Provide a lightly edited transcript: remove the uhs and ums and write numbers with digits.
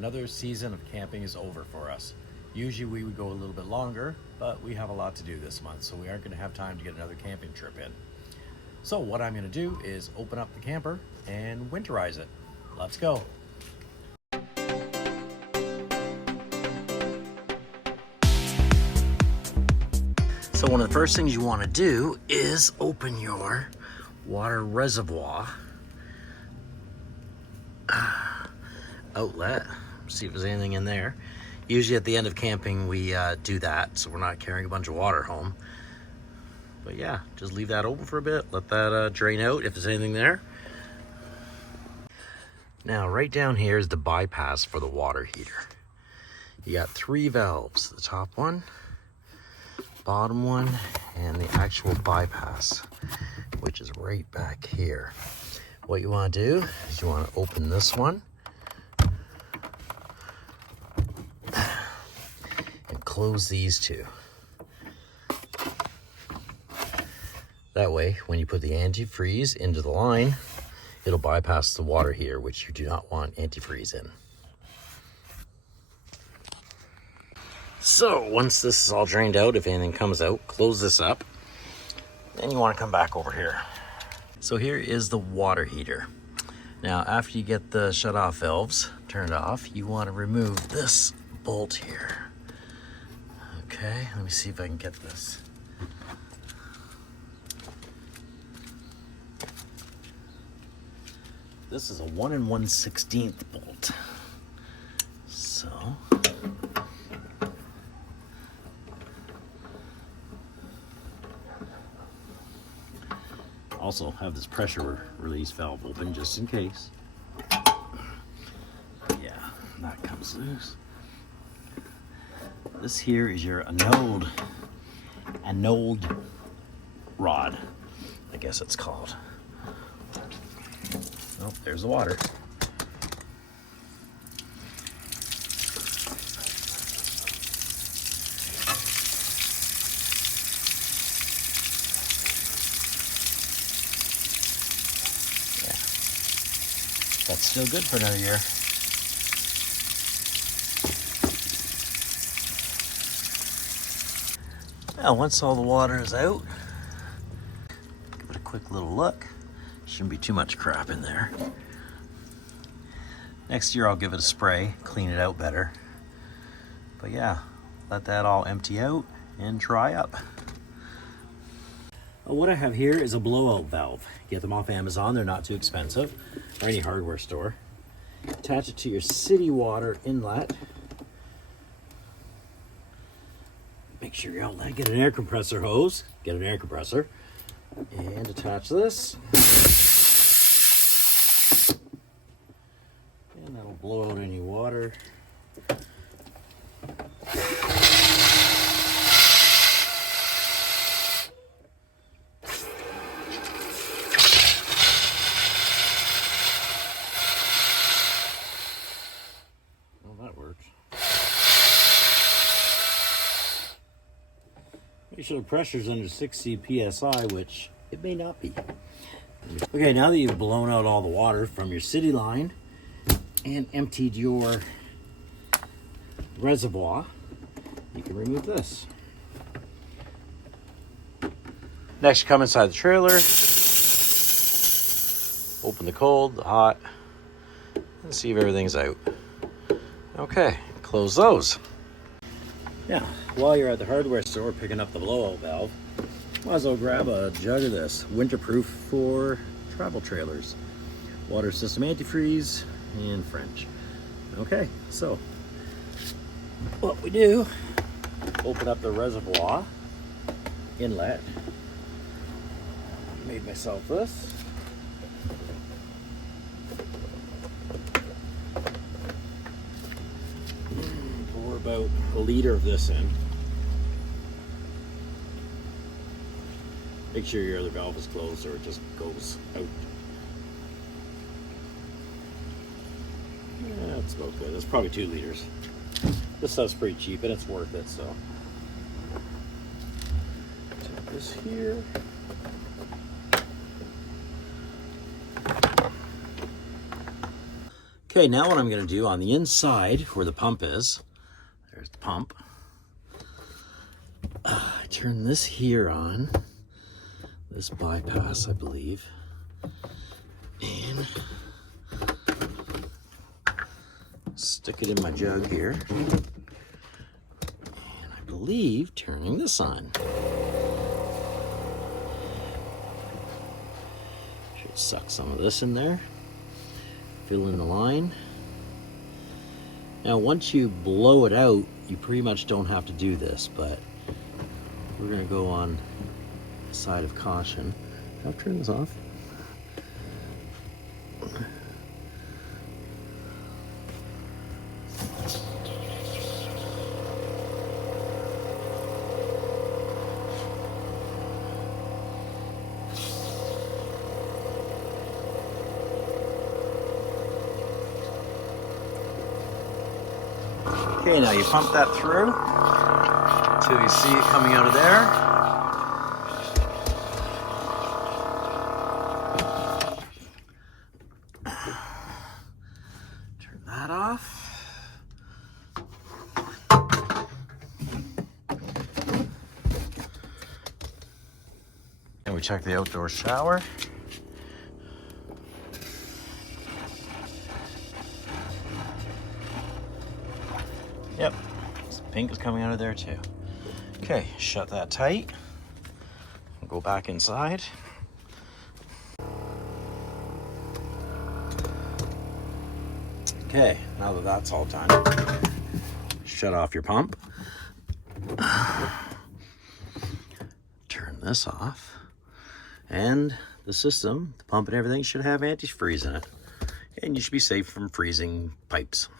Another season of camping is over for us. Usually we would go a little bit longer, but we have a lot to do this month, so we aren't going to have time to get another camping trip in. So what I'm going to do is open up the camper and winterize it. Let's go. So one of the first things you want to do is open your water reservoir outlet. See if there's anything in there. Usually at the end of camping we do that, so we're not carrying a bunch of water home. But yeah, just leave that open for a bit, let that drain out if there's anything there. Now right down here is the bypass for the water heater. You got 3 valves, the top one, bottom one, and the actual bypass, which is right back here. What you want to do is you want to open this one and close these two. That way, when you put the antifreeze into the line, it'll bypass the water heater, which you do not want antifreeze in. So once this is all drained out, if anything comes out, close this up. Then you want to come back over here. So here is the water heater. Now after you get the shut-off valves turned off, you want to remove this bolt here. Okay, let me see if I can get this. This is a 1 1/16 bolt. So also have this pressure release valve open just in case. Yeah, that comes loose. This here is your anode rod, I guess it's called. Oh, there's the water. Yeah. That's still good for another year. Now, once all the water is out, give it a quick little look. Shouldn't be too much crap in there. Next year I'll give it a spray, clean it out better. But yeah, let that all empty out and dry up. What I have here is a blowout valve. Get them off Amazon, they're not too expensive, or any hardware store. Attach it to your city water inlet. Make sure your outlet, get an air compressor hose, get an air compressor, and attach this. And that'll blow out any water. Well, that works. Make sure the pressure's under 60 psi, which it may not be. Okay, now that you've blown out all the water from your city line and emptied your reservoir, you can remove this. Next, you come inside the trailer, open the cold, the hot, and see if everything's out. Okay, close those. Now, while you're at the hardware store picking up the blowout valve, might as well grab a jug of this, winterproof for travel trailers. Water system antifreeze and French. Okay, so what we do, open up the reservoir inlet. Made myself this. Pour about a liter of this in. Make sure your other valve is closed or it just goes out. Yeah, it's about good. That's probably 2 liters. This stuff's pretty cheap and it's worth it, so. Take this here. Okay, now what I'm going to do on the inside where the pump is, there's the pump. I turn this here on, this bypass, I believe, and stick it in my jug here. And I believe turning this on. Should suck some of this in there. Fill in the line. Now once you blow it out, you pretty much don't have to do this, but we're going to go on the side of caution. I'll turn this off. Okay, now you pump that through until you see it coming out of there. Turn that off. And we check the outdoor shower. Yep, pink is coming out of there too. Okay, shut that tight. Go back inside. Okay, now that that's all done, shut off your pump. Turn this off. And the system, the pump and everything should have antifreeze in it. And you should be safe from freezing pipes.